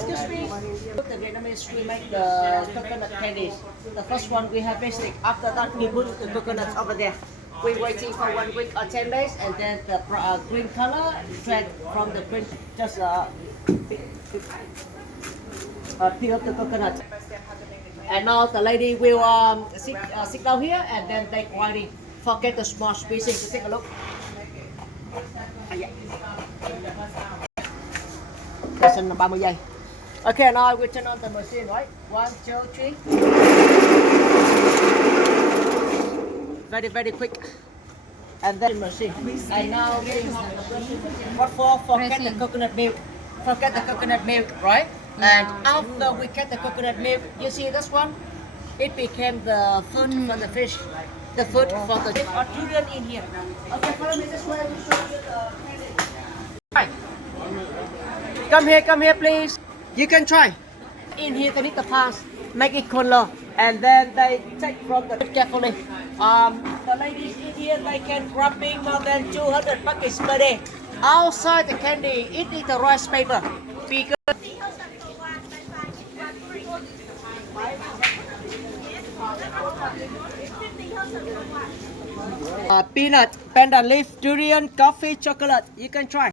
excuse me. The Vietnamese, we make the coconut candies. The first one we have basic. After that, we put the coconuts over there. We're waiting for 1 week or 10 days, and then the green color straight from the green. Just peel the coconut. And now the lady will sit down here, and then take whiting. Forget the small pieces. To take a look. That's in 30 giây. Okay, now I will turn on the machine, right? 1, 2, 3. Very quick. And then machine. And now we have the brushing machine. What for? Forget the coconut milk. Forget the coconut milk, right? And after we get the coconut milk, you see this one? It became the food for the fish. The food for the fish or durian in here. Okay, follow me this way. We'll show you the candy. Right. Come here, please. You can try. In here, they need the pass, make it color, and then they take from the carefully. The ladies in here, they can grabbing more than 200 packets per day. Outside the candy, it is the rice paper. Because peanut, pandan leaf, durian, coffee, chocolate. You can try.